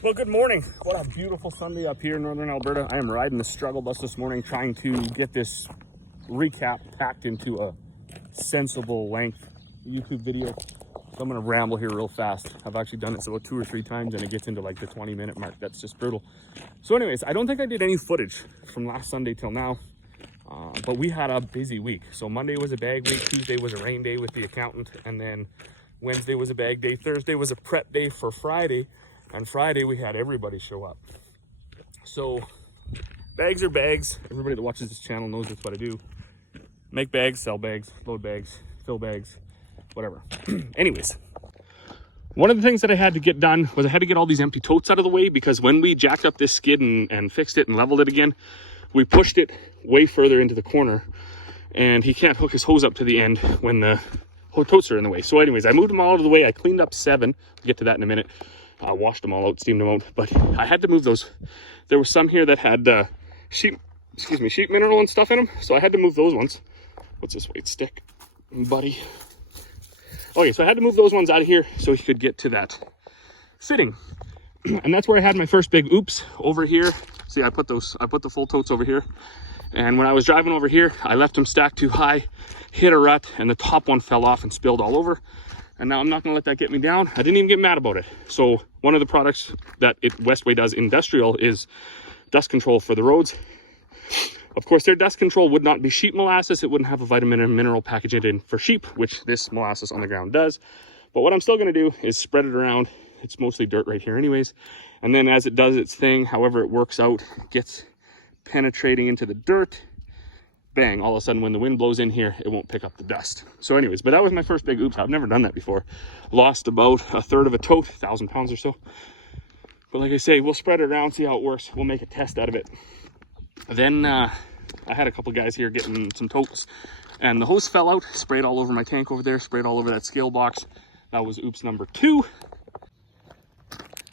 Well, good morning. What a beautiful Sunday up here in northern Alberta. I am riding the struggle bus this morning, trying to get this recap packed into a sensible length YouTube video. So I'm going to ramble here real fast. I've actually done this about 2 or 3 times and it gets into like the 20-minute mark. That's just brutal. So anyways, I don't think I did any footage from last Sunday till now, but we had a busy week. So Monday was a bag week, Tuesday was a rain day with the accountant, and then Wednesday was a bag day, Thursday was a prep day for Friday. On Friday, we had everybody show up. So bags are bags. Everybody that watches this channel knows that's what I do. Make bags, sell bags, load bags, fill bags, whatever. Anyways, one of the things that I had to get done was I had to get all these empty totes out of the way, because when we jacked up this skid and fixed it and leveled it again, we pushed it way further into the corner, and he can't hook his hose up to the end when the totes are in the way. So anyways, I moved them all out of the way. I cleaned up 7. We'll get to that in a minute. Washed them all out, steamed them out, but I had to move those. There were some here that had sheep mineral and stuff in them, so I had to move those ones. What's this weight stick, buddy? Okay, so I had to move those ones out of here so he could get to that fitting. And that's where I had my first big oops over here. See, I put the full totes over here, and when I was driving over here, I left them stacked too high, hit a rut, and the top one fell off and spilled all over. And now I'm not going to let that get me down. I didn't even get mad about it. So one of the products that Westway does industrial is dust control for the roads. Of course, their dust control would not be sheep molasses. It wouldn't have a vitamin and mineral package in for sheep, which this molasses on the ground does. But what I'm still going to do is spread it around. It's mostly dirt right here anyways. And then as it does its thing, however it works out, gets penetrating into the dirt, bang, all of a sudden when the wind blows in here, it won't pick up the dust. So anyways, but that was my first big oops. I've never done that before. Lost about 1/3 of a tote, 1,000 pounds or so. But like I say, we'll spread it around, see how it works. We'll make a test out of it. Then I had a couple guys here getting some totes, and the hose fell out, sprayed all over my tank over there, sprayed all over that scale box. That was oops number 2.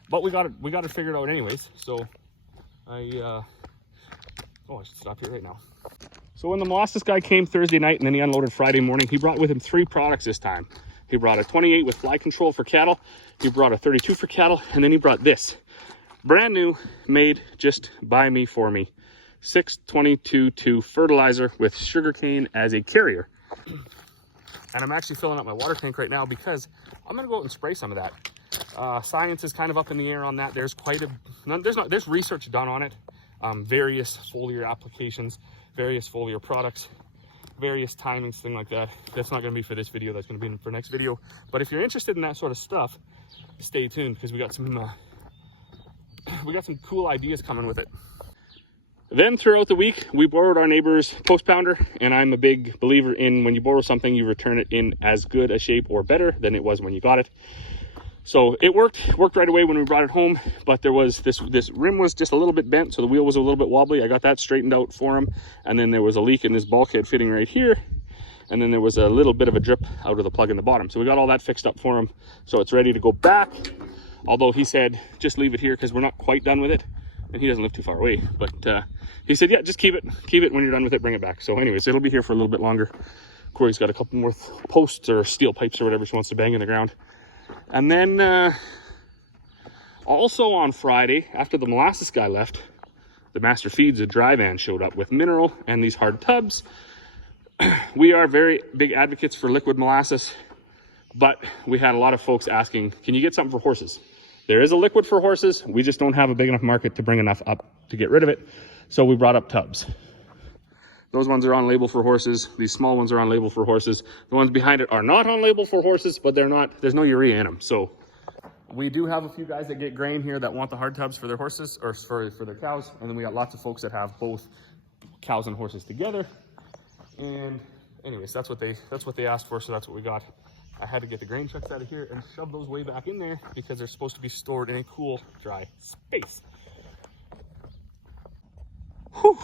But we got it figured out anyways. So I should stop here right now. So when the molasses guy came Thursday night and then he unloaded Friday morning, he brought with him 3 products this time. He brought a 28 with fly control for cattle, he brought a 32 for cattle, and then he brought this. Brand new, made just by me for me. 622-2 fertilizer with sugarcane as a carrier. And I'm actually filling up my water tank right now because I'm gonna go out and spray some of that. Science is kind of up in the air on that. There's there's research done on it. Various foliar applications, various foliar products, various timings, thing like that. That's not going to be for this video. That's going to be for next video. But if you're interested in that sort of stuff, stay tuned, because we got some cool ideas coming with it. Then throughout the week, we borrowed our neighbor's post pounder, and I'm a big believer in when you borrow something, you return it in as good a shape or better than it was when you got it. So it worked right away when we brought it home, but there was this rim was just a little bit bent, so the wheel was a little bit wobbly. I got that straightened out for him, and then there was a leak in this bulkhead fitting right here, and then there was a little bit of a drip out of the plug in the bottom. So we got all that fixed up for him, so it's ready to go back. Although he said just leave it here because we're not quite done with it, and he doesn't live too far away. But he said, yeah, just keep it. When you're done with it, bring it back. So anyways, it'll be here for a little bit longer. Corey's got a couple more posts or steel pipes or whatever she wants to bang in the ground. And then also on Friday, after the molasses guy left, the Master Feeds, a dry van, showed up with mineral and these hard tubs. We are very big advocates for liquid molasses, but we had a lot of folks asking, can you get something for horses? There is a liquid for horses. We just don't have a big enough market to bring enough up to get rid of it. So we brought up tubs. Those ones are on label for horses. These small ones are on label for horses. The ones behind it are not on label for horses, but they're not, there's no urea in them. So we do have a few guys that get grain here that want the hard tubs for their horses or for their cows. And then we got lots of folks that have both cows and horses together. And anyways, that's what they asked for. So that's what we got. I had to get the grain trucks out of here and shove those way back in there because they're supposed to be stored in a cool, dry space. Whew.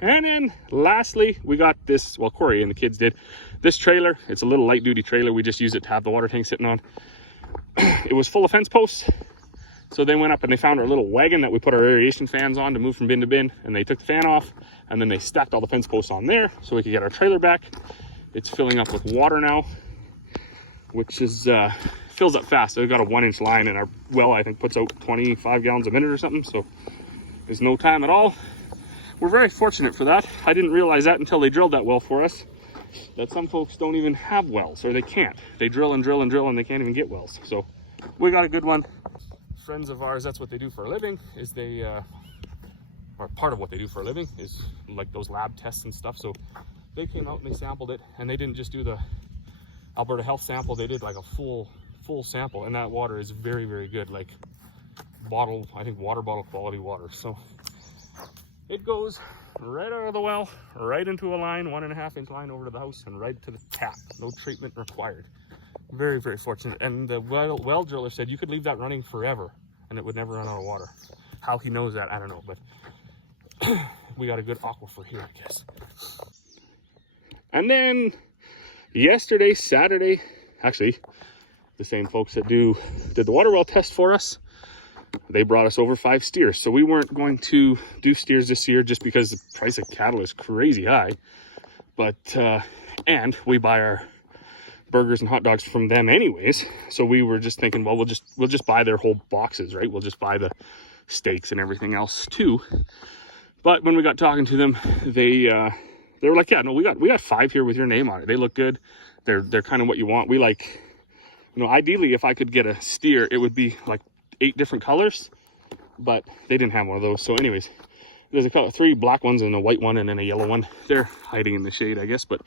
And then lastly, we got this, well, Corey and the kids did, this trailer. It's a little light duty trailer. We just use it to have the water tank sitting on. It was full of fence posts. So they went up and they found our little wagon that we put our aeration fans on to move from bin to bin. And they took the fan off and then they stacked all the fence posts on there so we could get our trailer back. It's filling up with water now, which is fills up fast. So we've got a 1-inch line, and our well, I think, puts out 25 gallons a minute or something. So there's no time at all. We're very fortunate for that. I didn't realize that until they drilled that well for us, that some folks don't even have wells, or they can't. They drill and drill and drill, and they can't even get wells. So we got a good one. Friends of ours, that's what they do for a living, is they, or part of what they do for a living is like those lab tests and stuff. So they came out and they sampled it, and they didn't just do the Alberta Health sample, they did like a full sample, and that water is very, very good, like bottle, I think water bottle quality water. So it goes right out of the well, right into a line, 1.5-inch line over to the house, and right to the tap. No treatment required. Very, very fortunate. And the well driller said you could leave that running forever and it would never run out of water. How he knows that, I don't know, but we got a good aquifer here, I guess. And then yesterday, Saturday, actually, the same folks that did the water well test for us, they brought us over 5 steers. So we weren't going to do steers this year just because the price of cattle is crazy high. But, and we buy our burgers and hot dogs from them anyways. So we were just thinking, well, we'll just buy their whole boxes, right? We'll just buy the steaks and everything else too. But when we got talking to them, they were like, yeah, no, we got 5 here with your name on it. They look good. They're kind of what you want. We like, you know, ideally if I could get a steer, it would be like 8 different colors, but they didn't have one of those. So anyways, there's 3 black ones and a white one and then a yellow one. They're hiding in the shade, I guess, but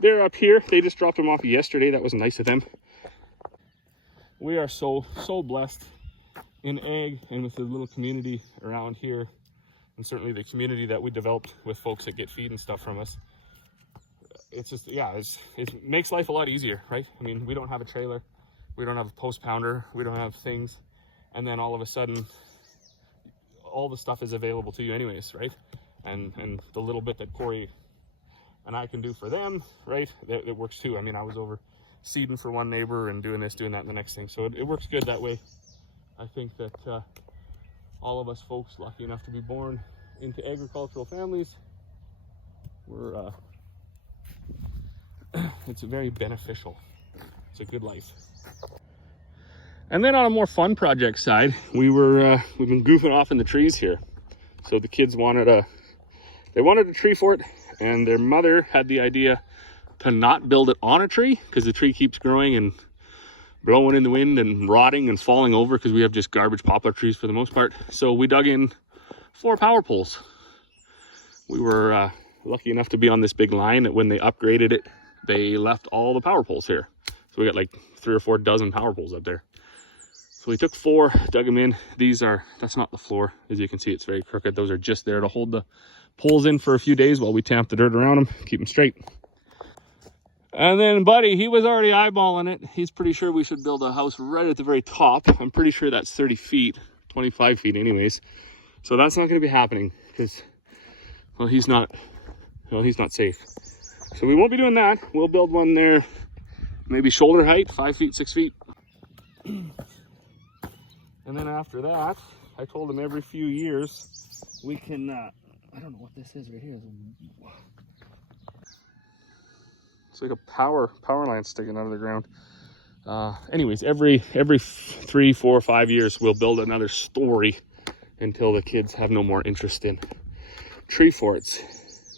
they're up here. They just dropped them off yesterday. That was nice of them. We are so blessed in ag and with the little community around here, and certainly the community that we developed with folks that get feed and stuff from us. It's just, yeah, it makes life a lot easier, right? I mean, we don't have a trailer, we don't have a post pounder, we don't have things, and then all of a sudden all the stuff is available to you anyways, right? And the little bit that Corey and I can do for them, right, it works too. I mean, I was over seeding for one neighbor and doing this, doing that, and the next thing, so it works good that way. I think that all of us folks lucky enough to be born into agricultural families, we're it's very beneficial. It's a good life. And then on a more fun project side, we've been goofing off in the trees here. So the kids wanted a tree fort, and their mother had the idea to not build it on a tree because the tree keeps growing and blowing in the wind and rotting and falling over because we have just garbage poplar trees for the most part. So we dug in 4 power poles. We were lucky enough to be on this big line that when they upgraded it, they left all the power poles here. So we got like 3 or 4 dozen power poles up there. So we took 4, dug them in. That's not the floor. As you can see, it's very crooked. Those are just there to hold the poles in for a few days while we tamp the dirt around them, keep them straight. And then Buddy, he was already eyeballing it. He's pretty sure we should build a house right at the very top. I'm pretty sure that's 30 feet, 25 feet anyways. So that's not going to be happening because, well, he's not safe. So we won't be doing that. We'll build one there, maybe shoulder height, 5 feet, 6 feet. And then after that, I told him every few years we can, I don't know what this is right here. It's like a power line sticking out of the ground. Anyways, every 3, 4, 5 years, we'll build another story until the kids have no more interest in tree forts.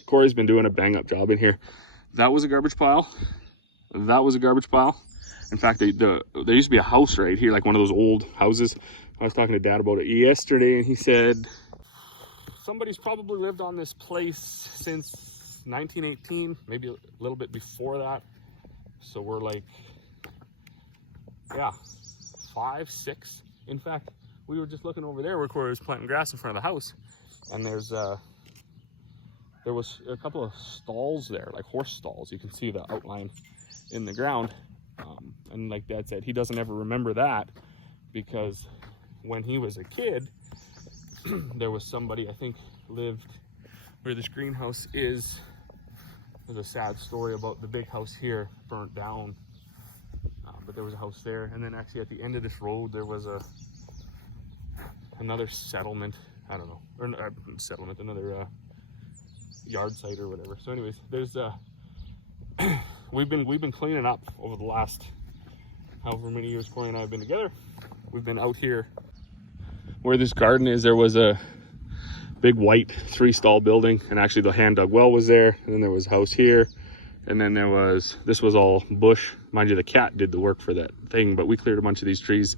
Corey's been doing a bang up job in here. That was a garbage pile. That was a garbage pile. In fact, there used to be a house right here, like one of those old houses. I was talking to Dad about it yesterday, and he said somebody's probably lived on this place since 1918, maybe a little bit before that. So we're like, yeah, 5, 6. In fact, we were just looking over there where Corey was planting grass in front of the house, and there was a couple of stalls there, like horse stalls. You can see the outline in the ground. And like Dad said, he doesn't ever remember that because when he was a kid, there was somebody, I think, lived where this greenhouse is. There's a sad story about the big house here burnt down, but there was a house there. And then actually at the end of this road, there was another settlement. I don't know, or settlement, another yard site or whatever. So anyways, there's we've been cleaning up over the last however many years Corey and I have been together, we've been out here where this garden is. There was a big white 3-stall building, and actually the hand dug well was there, and then there was a house here, and then there was, this was all bush. Mind you, the cat did the work for that thing, but we cleared a bunch of these trees.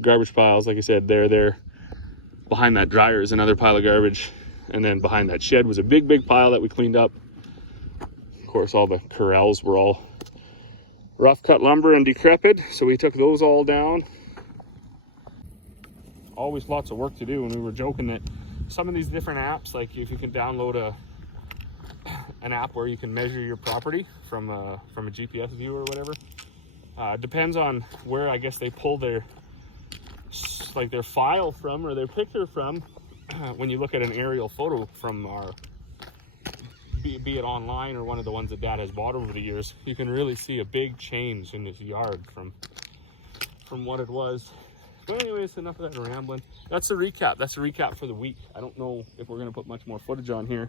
Garbage piles, like I said, there. Behind that dryer is another pile of garbage, and then behind that shed was a big pile that we cleaned up. Of course, all the corrals were all rough cut lumber and decrepit, so we took those all down. Always lots of work to do, and we were joking that some of these different apps, like if you can download an app where you can measure your property from a GPS view or whatever, depends on where I guess they pull their file from or their picture from. When you look at an aerial photo from our, be it online or one of the ones that Dad has bought over the years, you can really see a big change in this yard from what it was. But anyways, enough of that rambling. That's the recap. That's the recap for the week. I don't know if we're going to put much more footage on here.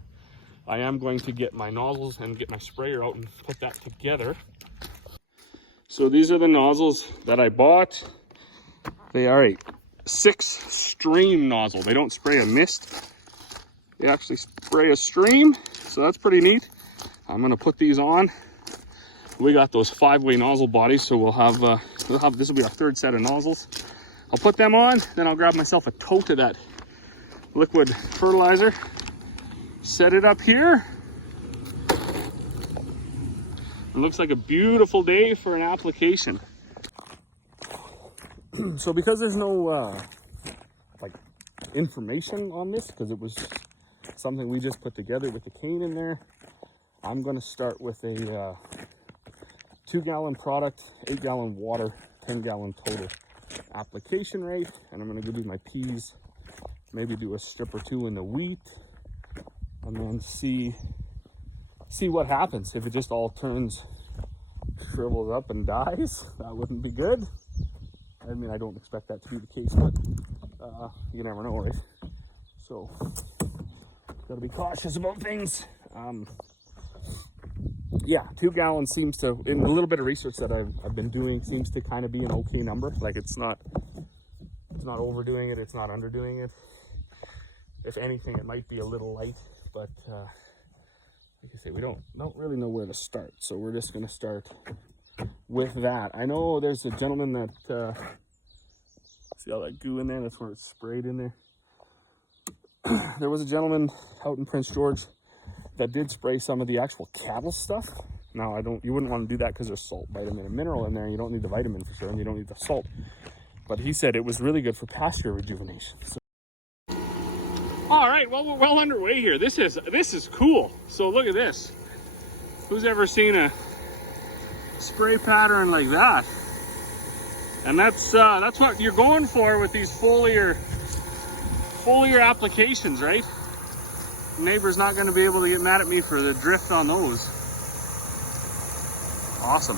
I am going to get my nozzles and get my sprayer out and put that together. So these are the nozzles that I bought. They are a 6-stream nozzle. They don't spray a mist. They actually spray a stream. So that's pretty neat. I'm going to put these on. We got those 5-way nozzle bodies, so we'll have this will be our 3rd set of nozzles. I'll put them on, then I'll grab myself a tote of that liquid fertilizer, set it up here. It looks like a beautiful day for an application. So because there's no like information on this, because it was something we just put together with the cane in there, I'm going to start with a 2-gallon product, 8-gallon water, 10-gallon total application rate, and I'm going to go do my peas, maybe do a strip or 2 in the wheat, and then see what happens. If it just all shrivels up and dies, that wouldn't be good. I mean, I don't expect that to be the case, but you never know, right? So gotta be cautious about things. Yeah, 2 gallons seems to, in a little bit of research that I've been doing, seems to kind of be an okay number. Like it's not overdoing it, it's not underdoing it. If anything, it might be a little light, but like I say, we don't really know where to start, so we're just gonna start with that. I know there's a gentleman that see all that goo in there, that's where it's sprayed in there. There was a gentleman out in Prince George that did spray some of the actual cattle stuff. Now you wouldn't want to do that because there's salt, vitamin, and mineral in there. You don't need the vitamin for sure, and you don't need the salt. But he said it was really good for pasture rejuvenation. So. All right, well, we're well underway here. This is cool. So look at this. Who's ever seen a spray pattern like that? And that's what you're going for with these foliar applications, right? The neighbor's not going to be able to get mad at me for the drift on those. Awesome.